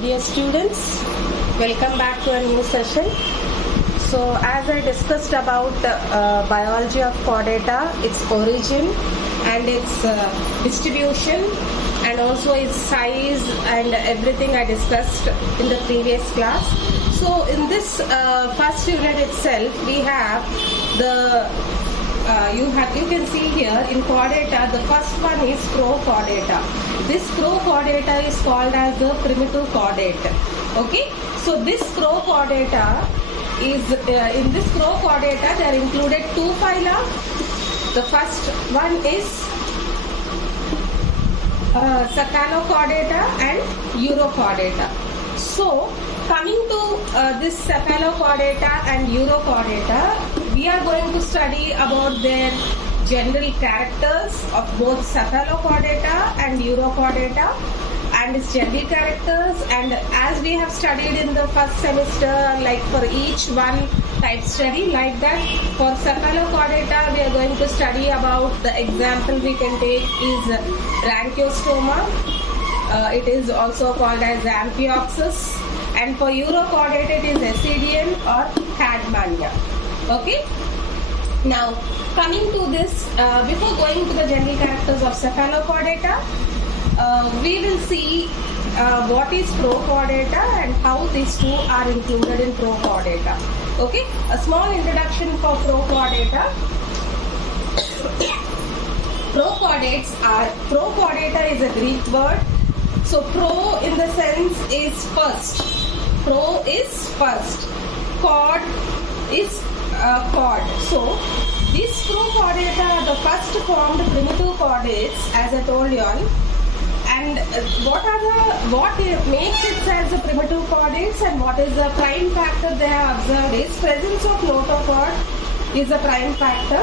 Dear students, welcome back to a new session. So as I discussed about biology of chordata, its origin and its distribution and also its size and everything I discussed in the previous class. So in this first unit itself, we have the you can see here in chordata, the first one is prochordata. This prochordata is called as the primitive chordate. Okay, so this prochordata is in this prochordata there are included two phyla. The first one is cephalochordata and urochordata. So coming to this cephalochordata and urochordata, we are going to study about their general characters of both cephalochordata and urochordata and its general characters, and as we have studied in the first semester, like for each one type study, like that for cephalochordata we are going to study about the example we can take is Branchiostoma. It is also called as Amphioxus, and for urochordata it is Ascidian or Cadmania. Okay, now coming to this, before going to the general characters of cephalochordata, we will see what is prochordata and how these two are included in prochordata. Okay, a small introduction for prochordata. Prochordata is a Greek word. So pro in the sense is first. Pro is first. Chord is chord. So these prochordata are the first formed primitive chordates, as I told you all. And what makes it as the primitive chordates and what is the prime factor they have observed is presence of notochord is a prime factor.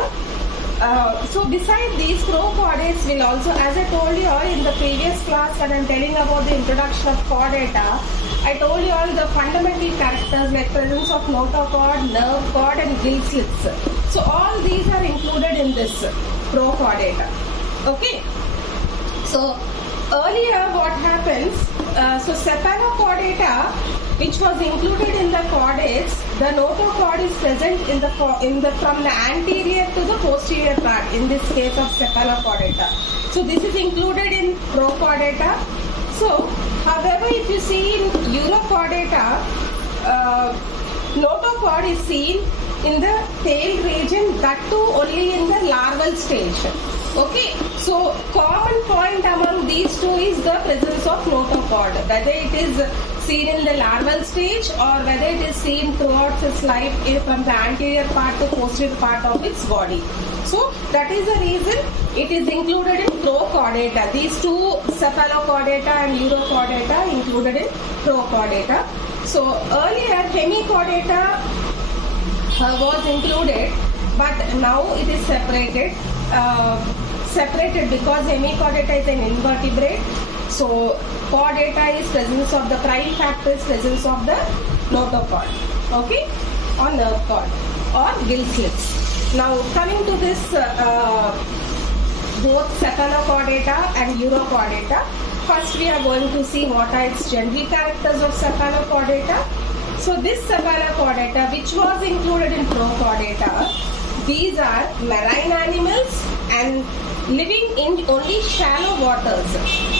So beside these prochordates will also, as I told you all in the previous class when I am telling about the introduction of chordata, I told you all the fundamental characters like presence of notochord, nerve cord and gill slits. So all these are included in this prochordata. Okay. So earlier what happens, so cephalochordata, which was included in the chordates, the notochord is present from the anterior to the posterior part, in this case of cephalochordata. So this is included in prochordata. So however, if you see in urochordata, notochord is seen in the tail region, that too only in the larval stage. Okay, so common point among these two is the presence of notochord, whether it is seen in the larval stage or whether it is seen throughout its life from the anterior part to posterior part of its body. So that is the reason it is included in prochordata. These two, cephalochordata and urochordata, included in prochordata. So earlier hemichordata was included, but now it is separated. Separated because hemichordata is an invertebrate. So chordata is presence of the prime factor is presence of the notochord, okay, or nerve cord or gill slits. Now coming to this both cephalochordata and urochordata, first we are going to see what are its general characters of cephalochordata. So this cephalochordata, which was included in prochordata, these are marine animals and living in only shallow waters.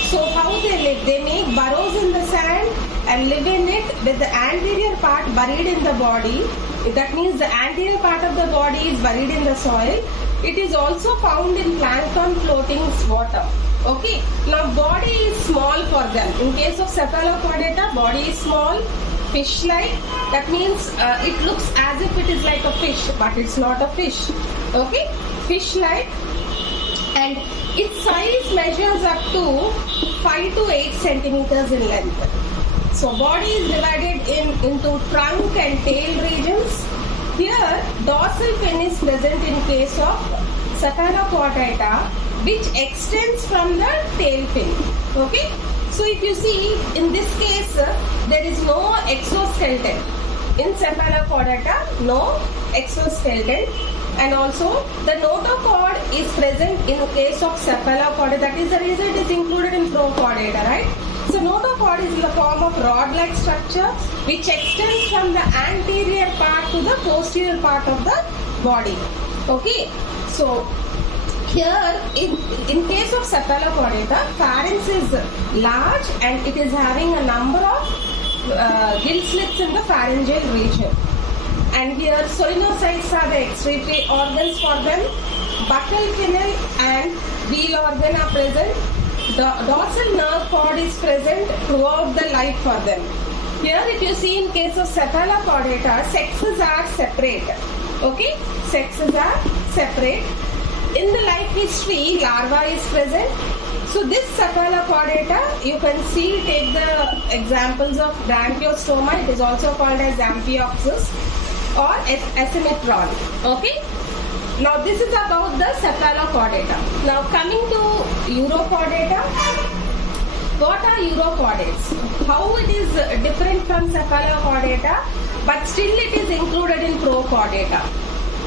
So how they live? They make burrows in the sand and live in it with the anterior part buried in the body. That means the anterior part of the body is buried in the soil. It is also found in plankton floating water. Okay. Now body is small for them. In case of cephalochordata, body is small, fish-like. That means it looks as if it is like a fish, but it's not a fish. Okay, fish-like, and its size measures up to 5 to 8 centimeters in length. So body is divided into trunk and tail regions. Here dorsal fin is present in case of cephalochordata, which extends from the tail fin. Okay. So if you see in this case there is no exoskeleton. In cephalochordata, no exoskeleton. And also the notochord is present in the case of cephalochordata. That is the reason it is included in prochordata, right? So notochord is in the form of rod-like structure which extends from the anterior part to the posterior part of the body. Okay, so here in case of cephalochordata, pharynx is large and it is having a number of gill slits in the pharyngeal region. And here solenocytes are the excretory organs for them. Buccal canal and wheel organ are present. The dorsal nerve cord is present throughout the life for them. Here if you see in case of cephalochordata, sexes are separate. Okay, sexes are separate. In the life history, larva is present. So this cephalochordata, you can see, take the examples of Branchiostoma, it is also called as Amphioxus or Acimitron. Okay. Now this is about the cephalochordata. Now coming to urochordata. What are urochordates? How it is different from cephalochordata, but still it is included in prochordata.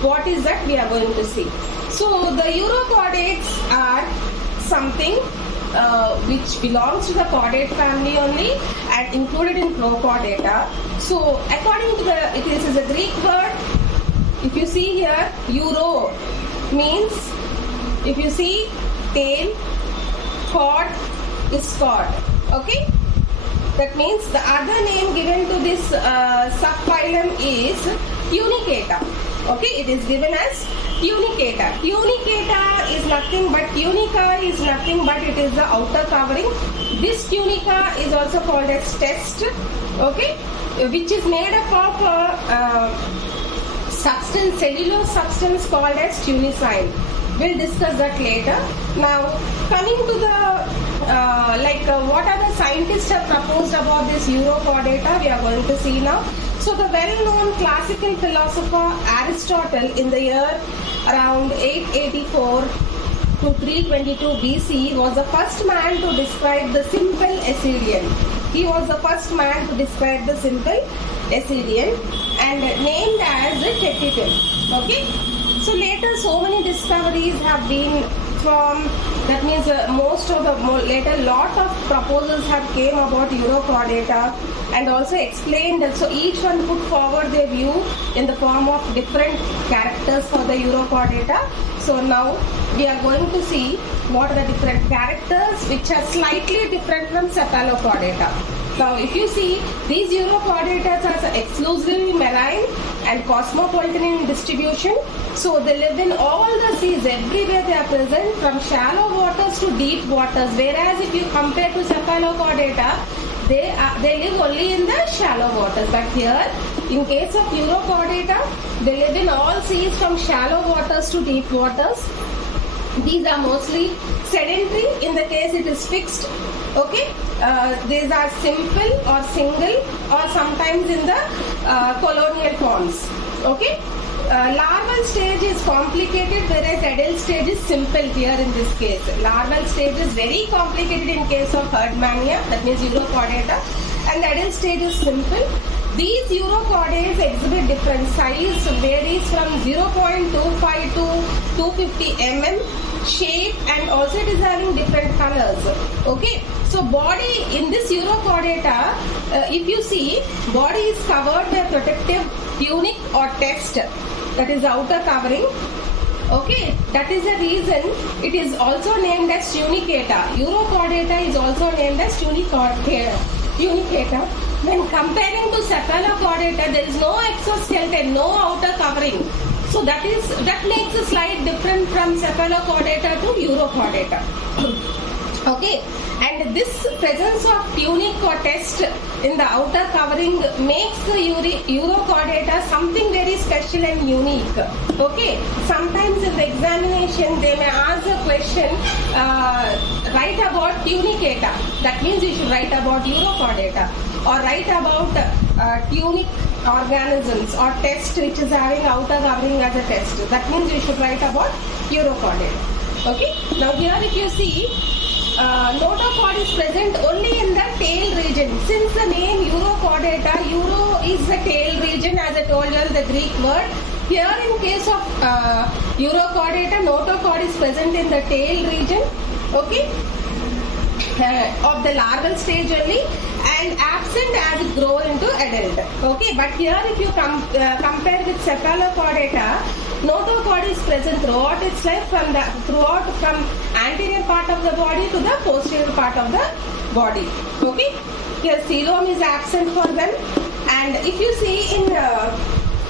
What is that we are going to see. So the urochordates are something which belongs to the chordate family only and included in prochordata. So according to it is a Greek word. If you see here, uro means, if you see tail, chord is cord. Okay, that means the other name given to this subphylum is tunicata. Okay, it is given as tunicata. Tunicata is nothing but, tunica is nothing but it is the outer covering. This tunica is also called as test. Okay, which is made up of substance, cellulose substance called as tunicine. We'll discuss that later. Now coming to the what are the scientists have proposed about this urochordata, we are going to see now. So the well-known classical philosopher Aristotle in the year around 884 to 322 BC was the first man to describe the simple Assyrian. He was the first man to describe the simple Assyrian and named as the Tetitim. Okay. So later so many discoveries have been from, that means most of the later lot of proposals have came about urochordata and also explained that, so each one put forward their view in the form of different characters for the urochordata. So now we are going to see what are the different characters which are slightly different from cephalochordata. Now if you see, these urochordatas are exclusively marine and cosmopolitan in distribution. So they live in all the seas, everywhere they are present, from shallow waters to deep waters. Whereas if you compare to cephalochordata, they live only in the shallow waters. But here, in case of urochordata, they live in all seas from shallow waters to deep waters. These are mostly sedentary. In the case it is fixed. Okay, these are simple or single or sometimes in the colonial forms. Okay, larval stage is complicated, whereas adult stage is simple here in this case. Larval stage is very complicated in case of Herdmania, that means urochordata, and the adult stage is simple. These urochordates exhibit different size, varies from 0.25 to 250 mm, shape, and also it is having different colors. Okay, so body in this urochordata, if you see, body is covered by protective tunic or test, that is outer covering. Okay, that is the reason it is also named as tunicata. Urochordata is also named as tunicata. When comparing to cephalochordata, there is no exoskeleton, no outer covering. So that makes a slight difference from cephalochordata to urochordata. Okay, and this presence of tunic or test in the outer covering makes the urochordata something very special and unique. Okay, sometimes in the examination they may ask a question, write about tunicata. That means you should write about urochordata, or write about tunic organisms or test which is having outer covering as a test. That means you should write about urochordata. Okay, now here if you see, notochord is present only in the tail region. Since the name urochordata, euro is the tail region, as I told you, the Greek word. Here in case of urochordata, notochord is present in the tail region. Okay. of the larval stage only and absent as it grow into adult. Okay, but here if you compare with cephalochordata, notochord is present throughout its life from anterior part of the body to the posterior part of the body. Okay, here coelom is absent for them, and if you see in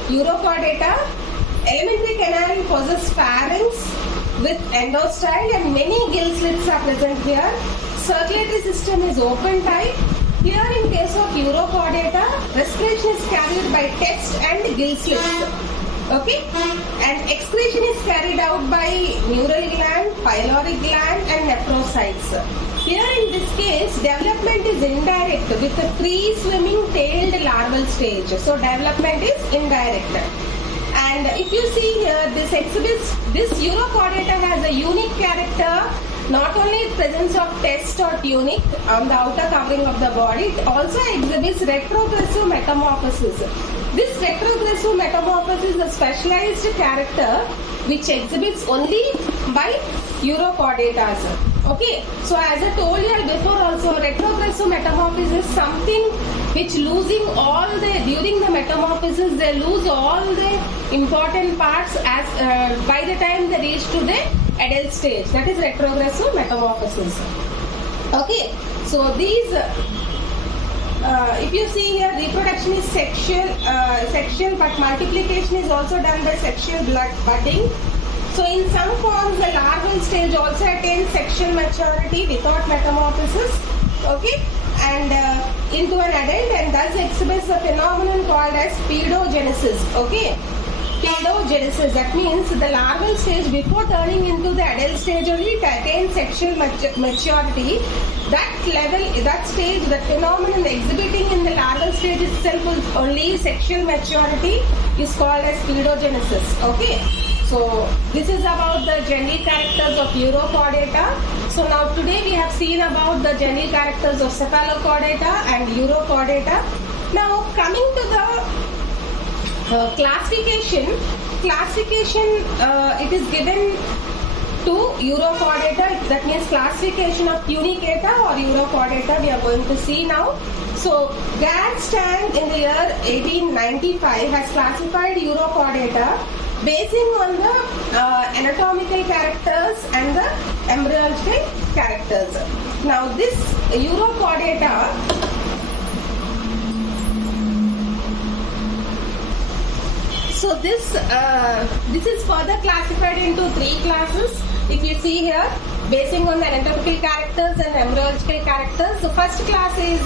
Urochordata, alimentary canal possesses pharynx with endostyle and many gill slits are present here. Circulatory system is open type. Here in case of Urochordata, respiration is carried by chest and gill slits. Okay, and excretion is carried out by neural gland, pyloric gland and nephrocytes. Here in this case, development is indirect with a free swimming tailed larval stage. So development is indirect. And if you see here, this Urochordata has a unique character. Not only presence of test or tunic on the outer covering of the body, it also exhibits retrogressive metamorphosis. This retrogressive metamorphosis is a specialized character which exhibits only by Urochordatas. Okay, so as I told you before also, retrogressive metamorphosis is something which during the metamorphosis they lose all the important parts as by the time they reach to the adult stage. That is retrogressive metamorphosis. Okay, so these if you see here, reproduction is sexual, but multiplication is also done by sexual budding. So in some forms, the larval stage also attains sexual maturity without metamorphosis. Okay, and into an adult, and thus exhibits a phenomenon called as pedogenesis. Okay, pedogenesis, that means the larval stage before turning into the adult stage only it attains sexual maturity. That stage, the phenomenon exhibiting in the larval stage itself is only sexual maturity is called as pedogenesis. Okay, so this is about the general characters of Urochordata. So now today we have seen about the general characters of Cephalochordata and Urochordata. Now coming to the classification, it is given to Urochordata, that means classification of Tunicata or Urochordata we are going to see now. So Gadsden in the year 1895 has classified Urochordata basing on the anatomical characters and the embryological characters. Now this Urochordata, so this is further classified into 3 classes. If you see here, basing on the anatomical characters and embryological characters. So first class is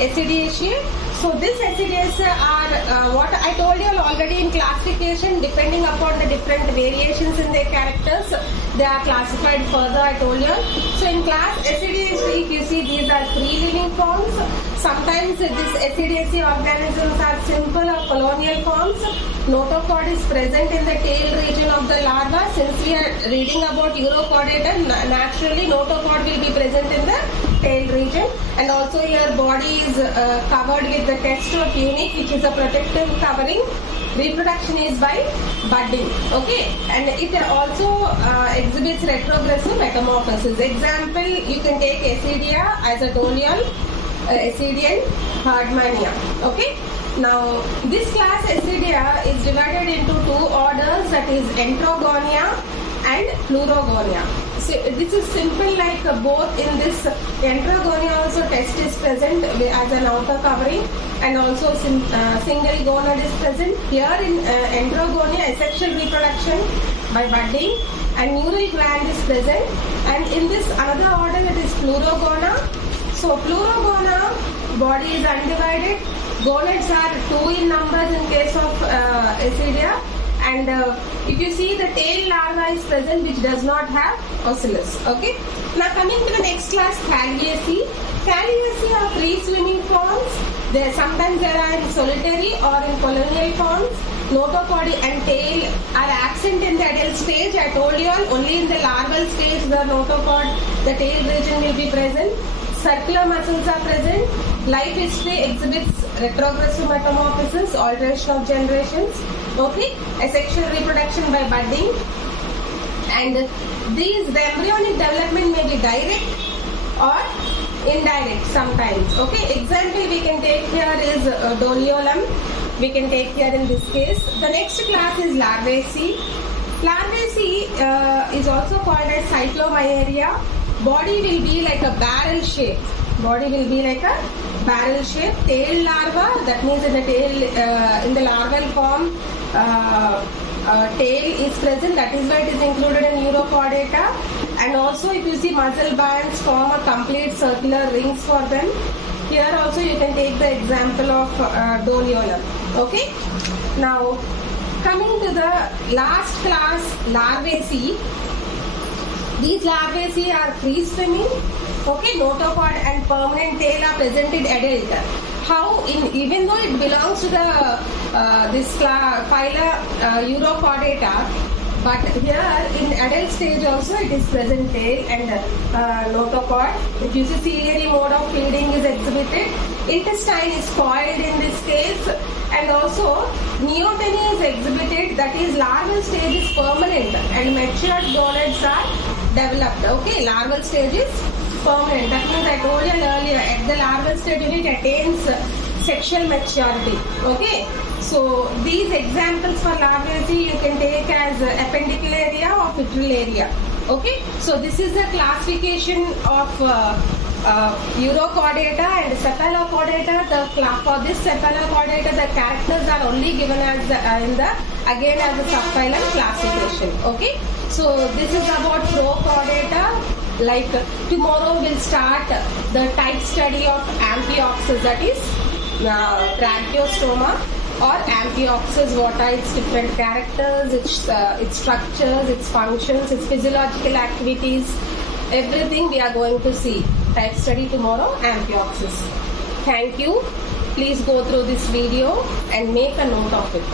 Acidiaceae. So this Acidiaceae are what I told you already in classification, depending upon the different variations in their characters, they are classified further, I told you. So in class Acidiaceae, if you see, these are free living forms. Sometimes these Acidiaceae organisms are simple or colonial forms. Notochord is present in the tail region of the larva. Since we are reading about Urochordata, naturally notochord will be present in the tail region, and also your body is covered with the test or tunic, which is a protective covering. Reproduction is by budding. Okay, and it also exhibits retrogressive metamorphosis. Example, you can take Acidia as a dolial, Acidian, Hardmania. Okay. Now, this class Acidia is divided into 2 orders, that is Enterogonia and Pleurogonia. So this is simple, like both in this Enterogonia also test is present as an outer covering, and also single gonad is present. Here in Enterogonia, asexual reproduction by budding and neural gland is present, and in this another order, that is Pleurogona. So Pleurogona, body is undivided. Gonads are 2 in numbers in case of Acidia, and if you see, the tail larva is present which does not have ocellus. Okay. Now coming to the next class, Caliaceae. Caliaceae are free swimming forms. Sometimes they are in solitary or in colonial forms. Notochord and tail are absent in the adult stage. I told you all, only in the larval stage the notochord, the tail region will be present. Circular muscles are present. Life history exhibits retrogressive metamorphosis, alteration of generations. Okay, asexual reproduction by budding, and the embryonic development may be direct or indirect sometimes. Okay, example we can take here is Doliolum. We can take here in this case. The next class is Larvaceae. Larvaceae is also called as Cyclomyeria. Body will be like a barrel shape. Body will be like a barrel shape. Tail larva, that means in the tail, in the larval form, tail is present. That is why it is included in Urochordata. And also, if you see muscle bands form a complete circular rings for them. Here also you can take the example of Doliolum. Okay. Now, coming to the last class, Larvaceae. These Larvaceae are free swimming. Okay, notochord and permanent tail are present in adult. How, even though it belongs to the this phyla Urochordata, but here in adult stage also it is present tail and notochord. If you see ciliary mode of feeding is exhibited, intestine is coiled in this case, and also neoteny is exhibited. That is, larval stage is permanent and matured gonads are developed. Okay, larval stage is permanent. That means I told you earlier, at the larval stage it attains sexual maturity. Okay, so these examples for Larvaceae you can take as Appendicularia or Petrillaria. Okay, so this is the classification of Urochordata and Cephalochordata. For this Cephalochordata, the characters are only given as again as a subphylum classification. Okay, so this is about Prochordata. Like tomorrow we'll start the type study of Amphioxus, that is Branchiostoma or Amphioxus. What are its different characters, its structures, its functions, its physiological activities, everything we are going to see. Type study tomorrow, Amphioxus. Thank you. Please go through this video and make a note of it.